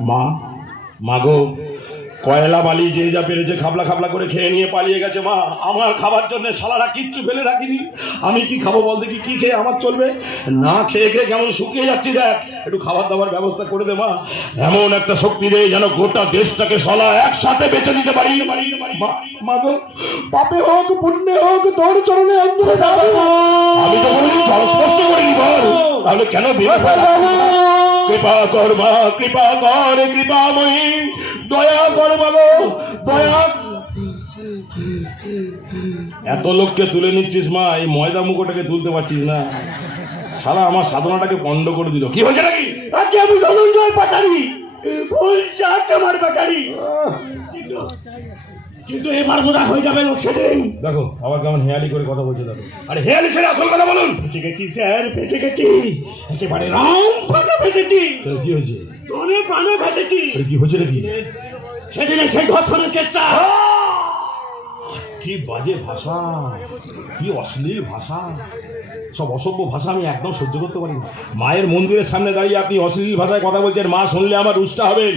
মা মা গো কয়লা বালি যে যা পেরেছে খাবলা খাবলা করে খেয়ে নিয়ে পালিয়ে গেছে মা আমার খাবার জন্য সালারা কিচ্ছু ফেলে রাখিনি। আমি কি খাব বল দেখি কি খেয়ে আমার চলবে? না খেয়ে খেয়ে কেমন শুকিয়ে যাচ্ছি দেখ। একটু খাবার দাবার ব্যবস্থা করে দে মা। এমন একটা শক্তি রে যেন গোটা দেশটাকে সলা একসাথে বেঁচে দিতে পারি। মা- গো পাপে হোক পুণ্যে হোক তোর চরণে আমি তো কোনোদিন জলস্পর্শ করিনি বল। তাহলে কেন বিরোধ কৃপা কর মা, কৃপা কর কৃপাময়ী দয়া কর মাগো দয়া। এত লোককে তুলে নিচ্ছিস মা, এই ময়দা মুখোটাকে তুলতে পারছিস না। সারা আমার সাধনাটাকে পণ্ড করে দিল। কি হয়েছে নাকি? আজকে আমি ধনঞ্জয় পাটারি। ফুল চার্চ আমার পাটারি কিন্তু এবার বোধ হয়ে যাবে লোডশেডিং দেখো আবার কেমন হেয়ালি করে কথা বলছে দেখো। আরে হেয়ালি ছেড়ে আসল কথা বলুন। ফেটে গেছি স্যার ফেটে গেছি। একেবারে রাম ফাটা ফেটেছি। কি হয়েছে? ধনে প্রাণে ফেটেছি কি হয়েছে নাকি? সেদিনে সেই ধর্ষণের কেসটা। কি বাজে ভাষা কি অশ্লীল ভাষা। সব অসভ্য ভাষা আমি একদম সহ্য করতে পারি না। মায়ের মন্দিরের সামনে দাঁড়িয়ে আপনি অশ্লীল ভাষায় কথা বলছেন মা শুনলে আমার রুষ্টা হবেন।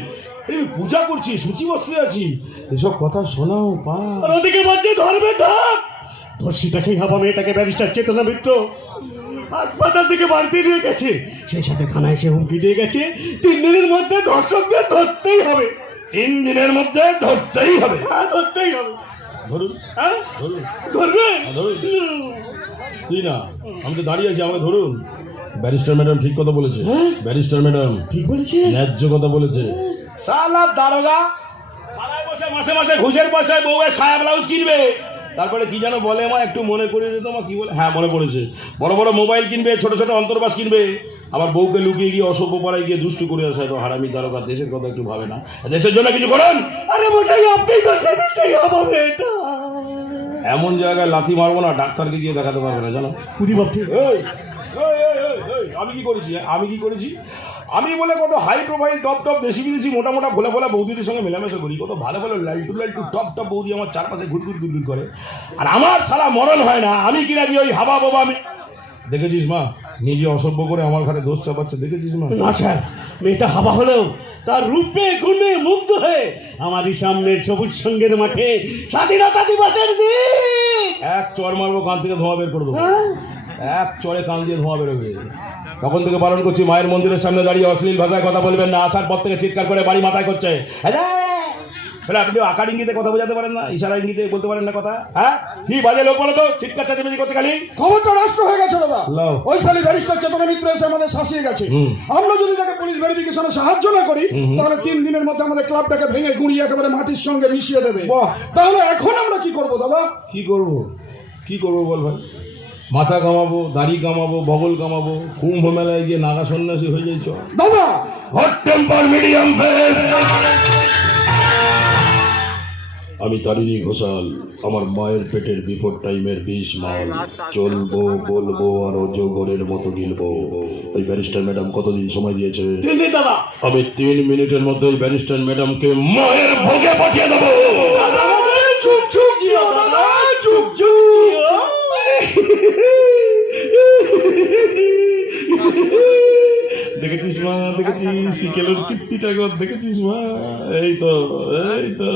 আমি পূজা করছি সূচি বসে আছি এসব কথা শোনাও পা। ওদিকে বলছে ধর্মের ধাপ ধর্ষিতা সেই হাবা মেয়েটাকে ব্যারিস্টার চেতনা মিত্র। হাসপাতাল থেকে বাড়িতে নিয়ে গেছে। সেই সাথে থানায় এসে হুমকি দিয়ে গেছে। তিন দিনের মধ্যে ধর্ষকদের ধরতেই হবে। তিন দিনের মধ্যে ধরতেই হবে। হ্যাঁ ধরতেই হবে। ধরুন। হ্যাঁ? ধরুন। ধরবে? হ্যাঁ, ধরুন। তুই না আমি তো দাঁড়িয়ে আছি আমাকে ধরুন। ব্যারিস্টার ম্যাডাম ঠিক কথা বলেছে। ব্যারিস্টার ম্যাডাম ঠিক বলেছে? ন্যায্য কথা বলেছে। সালা দারোগা। পাড়ায় বসে মাসে মাসে ঘুষের পয়সায় বউয়ের সায়া ব্লাউজ কিনবে। তারপরে কি যেন বলে মা একটু মনে করিয়ে দিত মা কি বলে? হ্যাঁ মনে পড়েছে। বড় বড় মোবাইল কিনবে ছোট ছোট অন্তর্বাস কিনবে। আবার বউকে লুকিয়ে গিয়ে অসভ্য পাড়ায় গিয়ে দুষ্টু করে আসে তো হারামি তারকা দেশের কথা একটু ভাবে না। দেশের জন্য কিছু করেন। আরে মোটাই আপনি তো সেদিন সেই হাবা এমন জায়গায় লাথি মারবো না ডাক্তারকে গিয়ে দেখাতে পারবে না জানো? আমি কি করেছি? আমি কি করেছি? আমি বলে কত হাই প্রোফাইল টপ টপ দেশি বিদেশি মোটা মোটা ভোলা ভোলা বৌদিদের সঙ্গে মেলামেশা করি। কত ভালো ভালো লালটু লালটু টপ টপ বৌদি আমার চারপাশে ঘুরঘুর ঘুরঘুর করে। আর আমার সারা মরণ হয় না আমি কিনা দিয়ে ওই হাবা বাবা আমি দেখেছিস মা? নিজে অসভ্য করে আমার ঘরে দোষ চাপাচ্ছে দেখেছিস মা? না স্যার মেয়েটা হাবা হলেও তার রূপে গুণে মুগ্ধ হয়ে আমারই সামনে সবুজ সঙ্গের মাঠে স্বাধীনতা দিবসের দিন এক চর মারবো কান থেকে ধোঁয়া বের করে দেবো। হ্যাঁ? এক চরে কান দিয়ে ধোঁয়া বেরোবে। তখন থেকে বারণ করছি মায়ের মন্দিরের সামনে দাঁড়িয়ে অশ্লীল ভাষায় কথা বলবেন না আসার পর থেকে চিৎকার করে বাড়ি মাথায় করছে! তাহলে আপনি আকার ইঙ্গিতে কথা বোঝাতে পারেন না ইশারা ইঙ্গিতে বলতে পারেন না কথা। হ্যাঁ? কি বাজে লোক বলো তো? চিৎকার চাচামেচি করছে খালি। খবরটা রাষ্ট্র হয়ে গেছে দাদা। ওই শালী ব্যারিস্টার চেতনা মিত্র এসে আমাদের শাসিয়ে গেছে। আমরা যদি তাকে পুলিশ ভেরিফিকেশনে সাহায্য না করি তাহলে তিন দিনের মধ্যে আমাদের ক্লাবটাকে ভেঙে গুঁড়িয়ে একেবারে মাটির সঙ্গে মিশিয়ে দেবে। তাহলে এখন আমরা কি করব দাদা? কি করব? কি করব বল ভাই? মাথা কামাবো দাড়ি কামাবো বগল কামাবো কুম্ভ মেলায় গিয়ে নাগা সন্ন্যাসী হয়ে যাইছ দাদা! হট টেম্পার মিডিয়াম ফেস আমি তারিণী ঘোষাল আমার মায়ের পেটের বিফোর টাইমের বিষ মাল। চলবো বলব আর অজগরের মতো গিলবো। ওই ব্যারিস্টার ম্যাডাম কতদিন সময় দিয়েছে? দাদা। আমি তিন মিনিটের মধ্যে ওই ব্যারিস্টার ম্যাডামকে মায়ের ভোগে পাঠিয়ে দেবো দাদা চুপ চুপ জিও দাদা চুপ চুপ জিও দেখেছিস মা, দেখেছিস কি কেলোর কীর্তিটা একবার দেখেছিস মা? এই তো এই তো।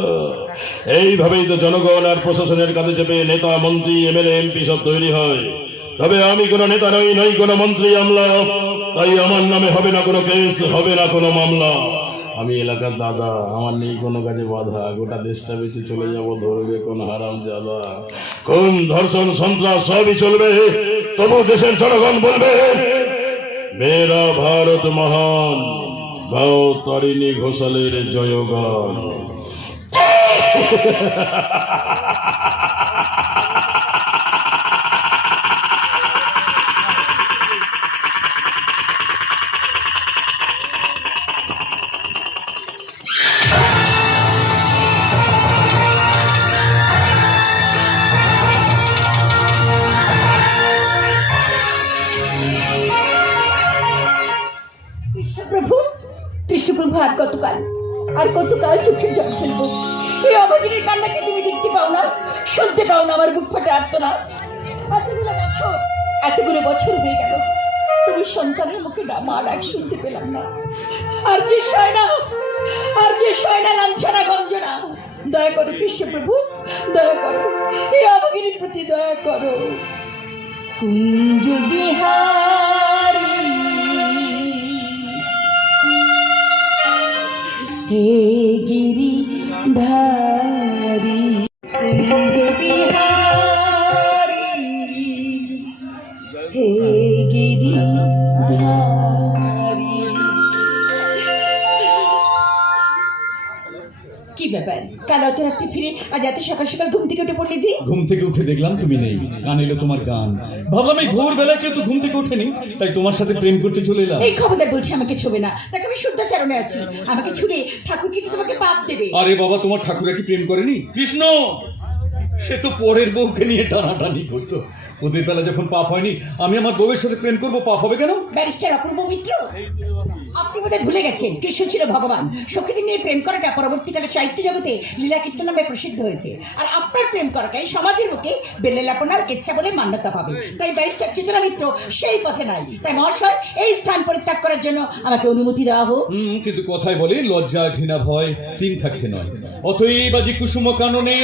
এইভাবেই তো জনগণ আর প্রশাসনের কাছে চেপে নেতা, মন্ত্রী, এমএলএ, এমপি সব তৈরি হয়। তবে আমি কোনো নেতা নই নই কোনো মন্ত্রী, আমলা। তাই আমার নামে হবে না কোনো কেস, হবে না কোনো মামলা। আমি এলাকার দাদা, আমার নেই কোনো কাজে বাধা। গোটা দেশটা বেঁচে চলে যাব, ধরবে কোন হারাম জাদা। কোন ধর্ষণ, সন্ত্রাস, সবই চলবে। তবু দেশের জনগণ বলবে মেরা ভারত মহান গাও তারিণী ঘোষালের জয়গান। আর কতকাল চোখের জল ফেলব। এই অভাগিনীর কান্নাকে তুমি দেখতে পাও না, শুনতে পাও না, আমার বুক ফাটে আর্তনা। এতগুলো বছর এতগুলো বছর হয়ে গেল তুমি সন্তানের মুখে মা ডাক শুনতে পেলাম না। আর যে সয় না আর যে সয় না লাঞ্ছনা গঞ্জনা, দয়া করো কৃষ্ণপ্রভু, দয়া করো। এই অবগিনীর প্রতি দয়া করো। কুঞ্জ বিহারী সকাল সকাল ঘুম থেকে উঠে পড়লে যে ঘুম থেকে উঠে দেখলাম তুমি নেই। গান এলো তোমার গান। ভাবলাম এই ভোর বেলা কেউ তো ঘুম থেকে ওঠেনি তাই তোমার সাথে প্রেম করতে চলে এলাম। এই খবরদার বলছি আমাকে ছবে না। তাকে আমি শুদ্ধাচারণে আছি। আমাকে ছুড়ে ঠাকুর কিন্তু তোমাকে পাপ দেবে? আরে বাবা তোমার ঠাকুরা কি প্রেম করেনি? কৃষ্ণ! সে তো পরের বউকে নিয়ে টানাটানি করতো। ওদের বেলা যখন পাপ হয়নি আমি আমার বউয়ের সাথে প্রেম করব পাপ হবে কেন? ব্যারিস্টার অপূর্ব মিত্র? আপনি বোধহয় ভুলে গেছেন, কৃষ্ণ ছিল ভগবান। সখীদের নিয়ে প্রেম করাটা পরবর্তীকালে সাহিত্য জগতে লীলা কীর্তন নামে প্রসিদ্ধ হয়েছে। আর আপনার প্রেম করাটাই সমাজের মুখে বেলেলাপনার কেচ্ছা বলে মান্যতা পাবে। তাই ব্যারিস্টার চেতনা মিত্র সেই পথে নাই। তাই মহাশয়, এই স্থান পরিত্যাগ করার জন্য আমাকে অনুমতি দেওয়া হোক। কিন্তু কথায় বলে, লজ্জা, ঘৃণা, ভয় তিন থাকতে নয়। অতএব আজি কুসুম কাননে,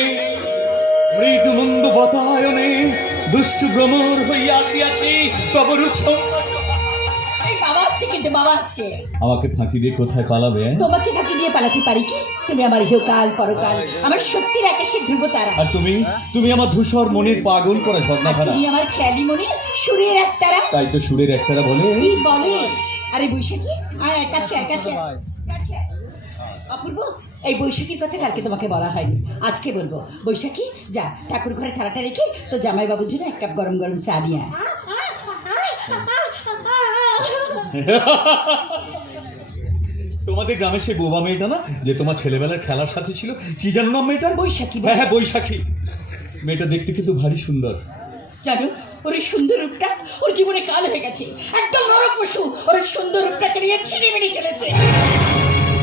মৃদু মন্দ বাতায়নে দুষ্টু ভ্রমর হইয়া আসিয়াছি, তব রূপ সৌন্দর্য। এই বাবা আসছে কিন্তু বাবা আসছে। আমাকে ফাঁকি দিয়ে কোথায় পালাবে হ্যাঁ? তোমাকে ফাঁকি দিয়ে পালাতে পারি কি? তুমি আমার ইহকাল পরকাল আমার শক্তির আকাশে ধ্রুব তারা। আর তুমি? তুমি আমার ধূসর মনের পাগল করা ঝর্ণা ভাড়া তুমি আমার খেয়ালি মনে সুরের এক তারা। তাই তো সুরের একটারা বলে। কি বলে? আরে বৈশাখী আয় আয়, কাছে আয়, কাছে আয়, কাছে আয়। অপূর্ব এই বৈশাখীর কথা কালকে তোমাকে বলা হয়নি। আজকে বলব। বৈশাখী যা ঠাকুর ঘরে থালাটা রেখে তো জামাই বাবুর জন্য এক কাপ গরম গরম চা নিয়ে আয়। তোমাদের গ্রামে সেই বোবা মেয়েটা না যে তোমার ছেলেবেলার খেলার সাথে ছিল? কি জানো নাম মেয়েটার বৈশাখী, হ্যাঁ হ্যাঁ বৈশাখী। মেয়েটা দেখতে কিন্তু ভারী সুন্দর। জানো ওর সুন্দর রূপটা ওর জীবনে কাল হয়ে গেছে। একদম নরক পশু ওর সুন্দর রূপটাকে নিয়ে ছিনিমিনি খেলেছে।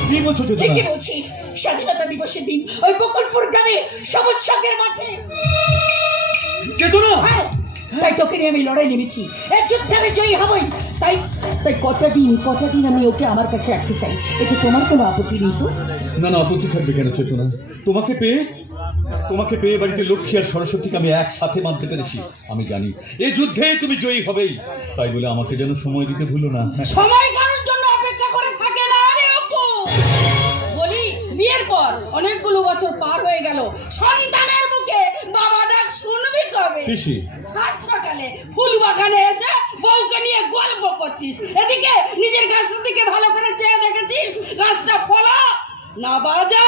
কি বলছো ঠিকই বলছি স্বাধীনতা দিবসের দিন ওই বকুলপুর গ্রামে সবুজ সঙ্গের মাঠে। চেতনা হ্যাঁ, তাই তোকে নিয়ে আমি লড়াই নেমেছি। এক যুদ্ধে আমি জয়ী হবই তাই তাই কটা দিন কটা দিন আমি ওকে আমার কাছে রাখতে চাই? এতে তোমার কোনো আপত্তি নেই তো? না না আপত্তি থাকবে কেন চেতনা? তোমাকে পেয়ে তোমাকে পেয়ে বাড়িতে লক্ষ্মী আর সরস্বতীকে আমি একসাথে মানতে পেরেছি আমি জানি। এই যুদ্ধে তুমি জয়ী হবেই। তাই বলে আমাকে যেন সময় দিতে ভুলো না। সময় অনেকগুলো বছর পার হয়ে গেল। সন্তানের মুখে বাবা ডাক শুনবি কবে? পিসি। সাত সকালে ফুল বাগানে এসে বউকে নিয়ে গল্প করছিস। এদিকে নিজের গাছটা দিকে ভালো করে চেয়ে দেখেছিস? গাছটা ফলা না বাজা।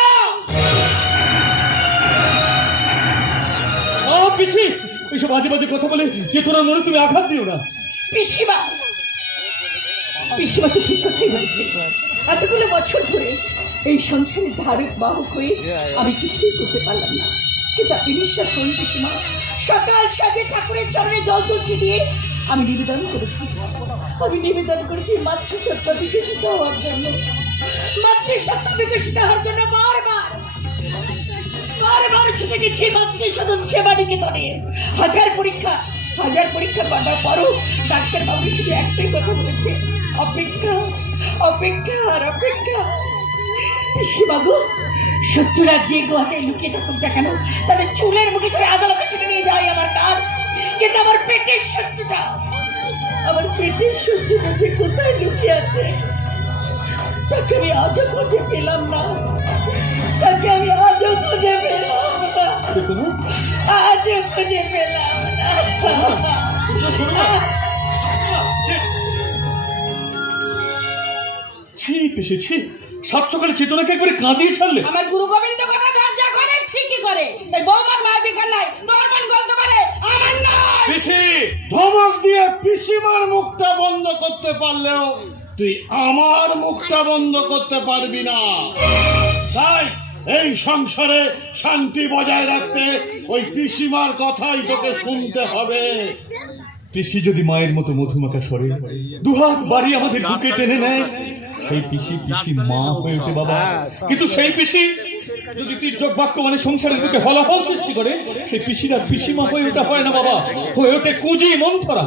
ও পিসি এইসব বাজে বাজে কথা বলে চেতনা মনে তুমি আঘাত দিও না। পিসিমা পিসিমা তো ঠিক কথাই বলছে। এতগুলো বছর ধরে এই সংসারের ধারক বাহক হয়ে আমি কিছুই করতে পারলাম না। কিন্তু আপনি বিশ্বাস করুন পিসিমা সকাল সাজে ঠাকুরের চরণে জল তুলসী দিয়ে আমি নিবেদন করেছি। আমি নিবেদন করেছি মাতৃসত্য বিকশিত হওয়ার জন্য। মাতৃসত্য বিকশিত হওয়ার জন্য বারবার বারবার ছুটে গেছি মাতৃসদন সেবা নিকেতনে। হাজার পরীক্ষা হাজার পরীক্ষা করার পরও ডাক্তার বাবু শুধু একটাই কথা বলেছে অপেক্ষা অপেক্ষা আর অপেক্ষা। শিবাগু শত্রুরা যে গোয়াটায় লুকিয়ে থাকুক না কেন? তাদের চুলের মুখে করে আদালতে টেনে নিয়ে যায় আমার কাজ। কিন্তু আমার পেটের শত্রুটা আমার পেটের শত্রুটা যে কোথায় লুকিয়ে আছে তাকে আমি আজও খুঁজে পেলাম না। তাকে আমি আজও খুঁজে পেলাম না। আজও খুঁজে পেলাম না। ছি পিসি ছি সাত সকালে চেতনাকে একবারে কাঁদিয়ে ছাড়লে? আমার গুরু গোবিন্দ কথা যা করে ঠিকই করে। তাই বৌমার বেকার নাই তোর মন গলতে পারে আমার নয়। পিসি ধমক দিয়ে পিসিমার মুখটা বন্ধ করতে পারলেও তুই আমার মুখটা বন্ধ করতে পারবি না। তাই এই সংসারে শান্তি বজায় রাখতে ওই পিসিমার কথাই তোকে শুনতে হবে। পিসি যদি মায়ের মতো মধুমাখা সরে দুহাত বাড়ি আমাদের বুকে টেনে নেয় সেই পিসি পিসি মা হয়ে ওঠে বাবা। কিন্তু সেই পিসি যদি তির্যক বাক্য মানে সংসারের বুকে ফলাফল সৃষ্টি করে সেই পিসিরা পিসি পিসিমা হয়ে ওঠা হয় না বাবা। হয়ে ওঠে কুজি মন্থরা।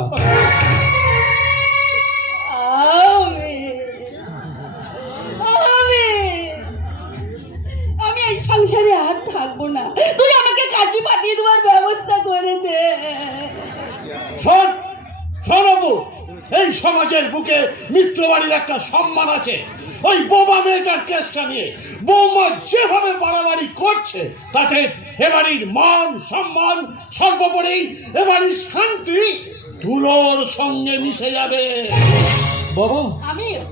মিত্রবাড়ির একটা সম্মান আছে। ওই বোমা মেয়েটার কেসটা নিয়ে বৌমা যেভাবে বাড়াবাড়ি করছে তাতে এবাড়ির মান সম্মান সর্বোপরি এবাড়ির শান্তি ধুলোর সঙ্গে মিশে যাবে। বাবা। আমিও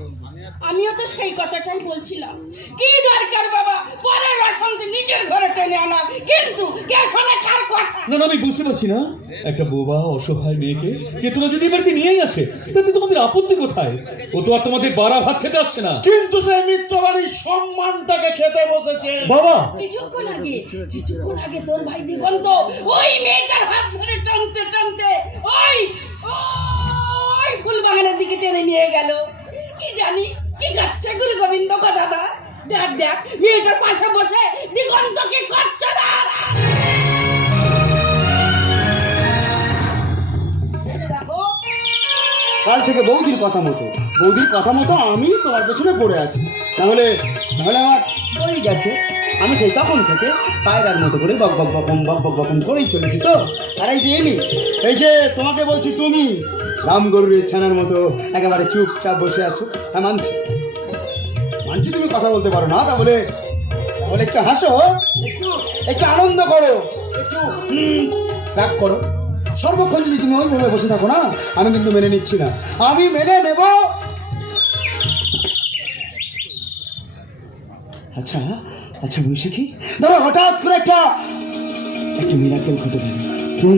আমিও তো সেই কথাটাই বলছিলাম। কি দরকার বাবা? পরের অশান্তি নিজের ঘরে টেনে আনা। কিন্তু কে শোনে কার কথা? না না আমি বুঝতে পারছি না। একটা বোবা অসহায় মেয়েকে চেতনা যদি এবার নিয়েই আসে তাতে তোমাদের আপত্তি কোথায়? ও তো আর তোমাদের বাড়া ভাত খেতে আসছে না। কিন্তু সেই মিত্রবাড়ির সম্মানটাকে খেতে বসেছে। বাবা! কিছুক্ষণ আগে কিছুক্ষণ আগে তোর ভাই দিগন্ত ওই মেয়েটার হাত ধরে টানতে টানতে বৌদির কথা মতো। বৌদির কথা মতো আমি তোমার পেছনে পড়ে আছি। তাহলে তাহলে আমার ওই গেছে। আমি সেই তখন থেকে পায়রার মতো করে বক বক বকম বক বক বকম করেই চলেছি তো। আর এই যে এমি, এই যে তোমাকে বলছি তুমি, রাম গরুরের ছানার মতো একেবারে চুপচাপ বসে আছো। হ্যাঁ মানছি। মানছি তুমি কথা বলতে পারো না, তাহলে তাহলে একটু হাসো, একটু একটু আনন্দ করো। একটু রাগ করো। সর্বক্ষণ যদি তুমি ওইভাবে বসে থাকো না, আমি কিন্তু মেনে নিচ্ছি না। আমি মেনে নেব। আচ্ছা আচ্ছা বৈশাখী। দাদা হঠাৎ করে একটা একটা মিরাকেল ঘটে গেল। তুমি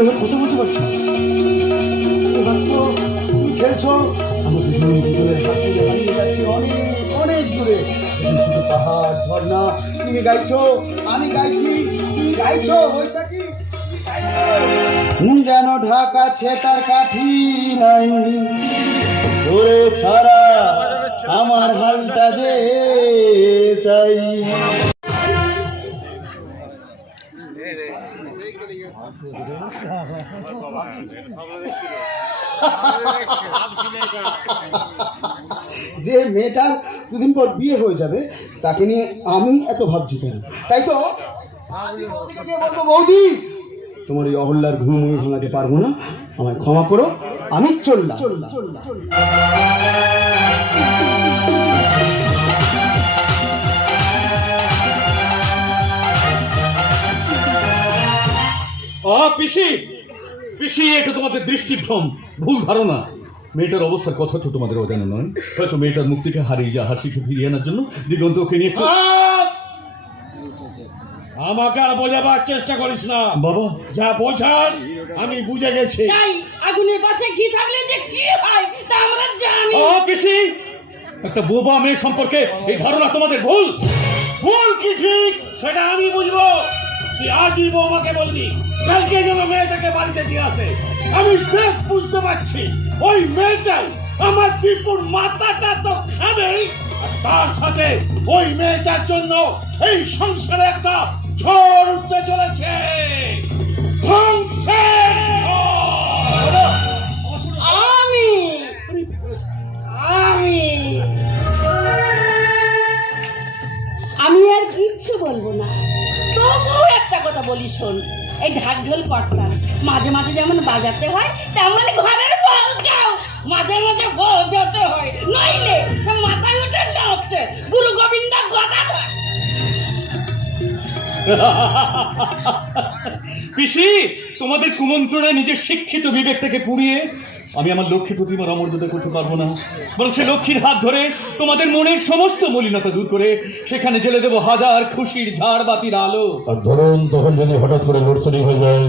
এবার কথা বলতে পারছ? খেলছো। অনেক অনেক দূরে। তুমি গাইছো। আমি গাইছি, তুমি গাইছো, বৈশাখী। যেন ঢাকা ছে তার কাঠি নাই। তোরে ছাড়া আমার হালটা যে চাই। যে মেয়েটার দুদিন পর বিয়ে হয়ে যাবে তাকে নিয়ে আমি এত ভাবছি কেন? তাই তো? বৌদি তোমার এই অহল্যার ঘুম আমি ভাঙাতে পারব না। আমায় ক্ষমা করো আমি চললাম। পিসি পিসি এটা তোমাদের দৃষ্টিভ্রম ভুল ধারণা। মেয়েটার অবস্থার কথা তো তোমাদের অজানা নয়। হয়তো মেয়েটার মুক্তিকে হারিয়ে যা হাসিকে ফিরিয়ে আনার জন্য দিগন্ত ওকে নিয়ে আমাকে আর বোঝাবার চেষ্টা করিস না। বাবা। যা বোঝার আমি বুঝে গেছি। তাই আগুনের পাশে ঘি থাকলে যে কি হয় তা আমরা জানি। আ পিসি একটা বোবা মেয়ে সম্পর্কে এই ধারণা তোমাদের ভুল। ভুল কি ঠিক সেটা আমি বুঝব। তুই আজই বৌমাকে বলবি কালকে যেন মেয়েটাকে বাড়িতে দিয়ে আসে। আমি বেশ বুঝতে পারছি ওই মেয়েটাই আমার দীপুর মাথাটা তো খাবেই আর তার সাথে ওই মেয়েটার জন্য এই সংসারে একটা ঝড় চলেছে। আমি। আর কিচ্ছু বলব না। তবুও একটা কথা বলি শোন, এই ঢাক ঢোল কর্তা মাঝে মাঝে যেমন বাজাতে হয়, তেমন ঘরের বউকেও মাঝে মাঝে বোঝাতে হয়। নইলে সে মাথায় উঠে নাচছে। গুরু গোবিন্দ গদা পিসি, তোমাদের কুমন্ত্রণায় নিজের শিক্ষিত বিবেকটাকে পুড়িয়ে আমি আমার লক্ষ্মী প্রতিমার অমর্যাদা করতে পারব না। বরং সে লক্ষ্মীর হাত ধরে তোমাদের মনের সমস্ত মলিনতা দূর করে সেখানে জেলে দেবো হাজার খুশির ঝাড় বাতির আলো। আর ধরুন, তখন যদি হঠাৎ করে লোডশেডিং হয়ে যায়।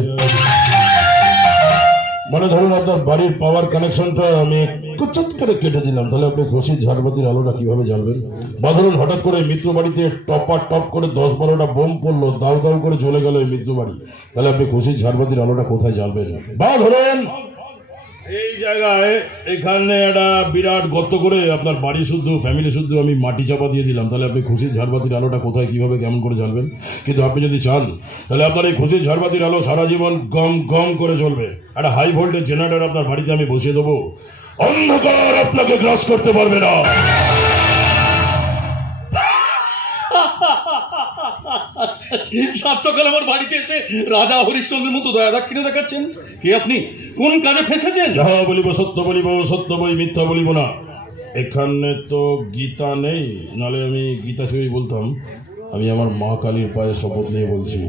মানে ধরুন আপনার বাড়ির পাওয়ার কানেকশনটা আমি কুচুত করে কেটে দিলাম। তাহলে আপনি খুশির ঝাড়বাতির আলোটা কীভাবে জ্বালবেন? বা ধরুন হঠাৎ করে মিত্র বাড়িতে টপার টপ করে দশ বারোটা বোম পড়ল, দাউ দাউ করে চলে গেল এই মিত্র বাড়ি। তাহলে আপনি খুশির ঝাড়বাতির আলোটা কোথায় জ্বালবেন? বা ধরেন এই জায়গায় এখানে একটা বিরাট গর্ত করে আপনার বাড়ি শুদ্ধ ফ্যামিলি শুদ্ধ আমি মাটি চাপা দিয়ে দিলাম। তাহলে আপনি খুশির ঝাড়বাতির আলোটা কোথায়, কীভাবে, কেমন করে জ্বালবেন? কিন্তু আপনি যদি চান, তাহলে আপনার এই খুশির ঝাড়বাতির আলো সারা জীবন গম গম করে চলবে একটা হাই ভোল্টেজ জেনারেটর আপনার বাড়িতে আমি বসিয়ে দেবো। অন্ধকার আপনাকে গ্রাস করতে পারবে না। সাত সকালে আমার বাড়িতে এসে রাজা হরিশ্চন্দ্রের মতো দয়া দাক্ষিণে দেখাচ্ছেন। কে আপনি? কোন কাজে ফেসেছেন? যাহা বলিব সত্য বলিব সত্য বই মিথ্যা বলিব না। এখানে তো গীতা নেই নালে আমি গীতা সেবই বলতাম। আমি আমার মা কালীর পায়ে শপথ নিয়ে বলছি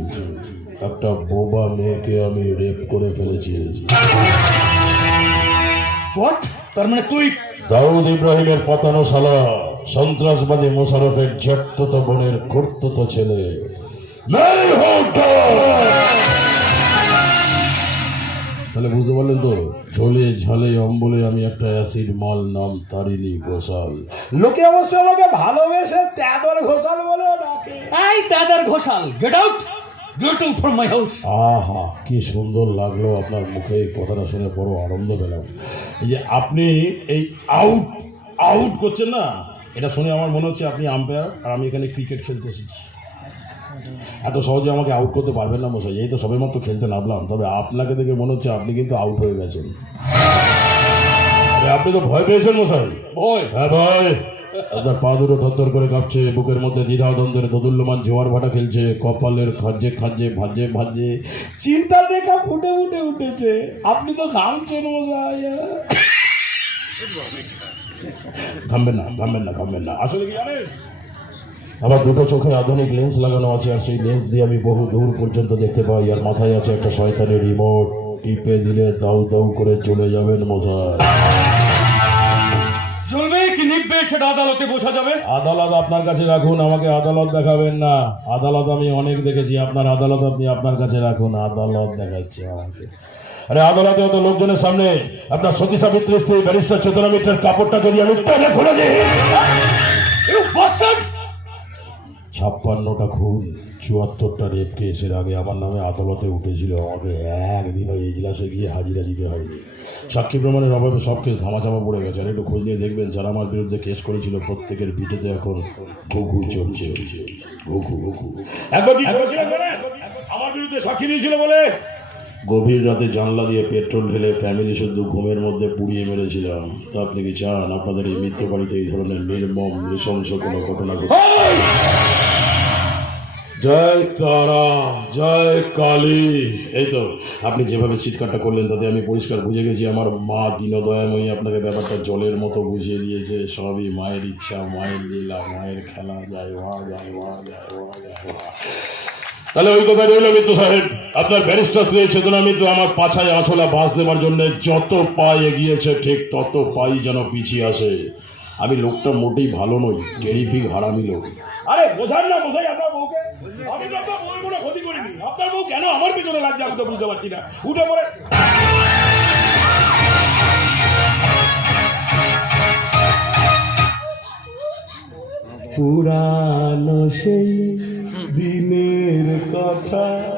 একটা বোবা মেয়েকে আমি রেপ করে ফেলেছি। তার মানে তুই? দাউদ ইব্রাহিমের পাতানো শালা সন্ত্রাসবাদী মোশারফের জট্টত বোনের কর্তত ছেলে। নাই হোটা! তাহলে বুঝতে পারলেন তো ঝোলে ঝালে অম্বলে আমি একটা অ্যাসিড মাল নাম তারিণী ঘোষাল। লোকে অবশ্য আমাকে ভালোবেসে তেদর ঘোষাল বলেও ডাকে। এই দাদার Ghoshal get out get out from my house আহা কি সুন্দর লাগল আপনার মুখে এই কথাটা শুনে বড় আনন্দ পেলাম। এই যে আপনি এই আউট আউট করছেন না এটা শুনে আমার মনে হচ্ছে আপনি আম্পায়ার আর আমি এখানে ক্রিকেট খেলতে এসেছি। এত সহজে আমাকে আউট করতে পারবেন না মশাই। এই তো সবেমাত্র খেলতে নামলাম। তবে আপনাকে দেখে মনে হচ্ছে আপনি কিন্তু আউট হয়ে গেছেন। আপনি তো ভয় পেয়েছেন মশাই। ভয়? হ্যাঁ ভয় আপনার পা দুটো থরথর করে কাঁপছে বুকের মধ্যে দ্বিধা দ্বন্দ্বের দোদুল্যমান জোয়ার ভাটা খেলছে কপালের খাজ্জে খাজ্জে ভাজে ভাজে। চিন্তার রেখা ফুটে উঠে উঠেছে। আপনি তো ঘামছেন মশাই। ঘামবেন না ঘামবেন না ঘামবেন না। আসলে কি জানেন? আমার দুটো চোখে আধুনিক লেন্স লাগানো আছে আর সেই লেন্স দিয়ে আমি বহু দূর পর্যন্ত দেখতে পাই। আর মাথায় আছে একটা শয়তানের রিমোট টিপে দিলে দাউ দাউ করে চলে যাবেন মশাই। কি নিববে সেটা আদালতে বোঝা যাবে। আদালত আপনার কাছে রাখুন আমাকে আদালত দেখাবেন না। আদালত আমি অনেক দেখেছি আপনার আদালত আপনি আপনার কাছে রাখুন আদালত দেখাচ্ছে আমাকে। আরে আদালতে লোকজনের সামনে আপনার সতী সাবিত্রী স্ত্রী ব্যারিস্টার চেতনা মিত্রের কাপড়টা যদি আমি টেনে খুলে দিই! ছাপ্পান্নটা খুন, চুয়াত্তরটা রেপ কেসের আগে আমার নামে আদালতে উঠেছিল আমাকে একদিনও এজলাসে গিয়ে হাজিরা দিতে হয়নি। সাক্ষী প্রমাণের অভাবে সব কেস ধামাচাপা পড়ে গেছে, আর একটু খোঁজ নিয়ে দেখবেন যারা আমার বিরুদ্ধে কেস করেছিল, প্রত্যেকের ভিটেতে এখন ঘুঘু চলছে ঘুঘু ঘুঘু। একবার কি আমার বিরুদ্ধে সাক্ষী দিয়েছিল বলে? গভীর রাতে জানলা দিয়ে পেট্রোল ঢেলে ফ্যামিলি শুদ্ধ ঘুমের মধ্যে পুড়িয়ে মেরেছিলাম। তা আপনি কি চান? আপনাদের এই মিত্র বাড়িতে এই ধরনের নির্মম নৃশংস কোনো ঘটনা ঘটে জয় তারা জয় কালী। এই তো, আপনি যেভাবে চিৎকারটা করলেন, তাতে আমি পরিষ্কার বুঝে গেছি, আমার মা দীনদয়াময়ী আপনাকে ব্যাপারটা জলের মতো বুঝিয়ে দিয়েছে, সবই মায়ের ইচ্ছা, মায়ের লীলা, মায়ের খেলা, যায় ওয়া যায় ওয়া যায় ওয়া যায় ওয়া তাহলে ওই কথা রইল, মিত্র সাহেব। আপনার ব্যারিস্টার স্ত্রী চেতনা মিত্র আমার পাছায় আছলা বাস দেওয়ার জন্য যত পা এগিয়েছে, ঠিক তত পাই যেন পিছিয়ে আসে। আমি লোকটা মোটেই ভালো নই, টেরিফিক হারামি লোক। আরে, বোঝান না বোঝাই আপনার বউকে। আমি তো আপনার বউয়ের কোনো ক্ষতি করিনি। আপনার বউ কেন আমার পেছনে লাগছে আমি তো বুঝতে পারছি না। উঠে পড়ে। পুরানো সেই দিনের কথা।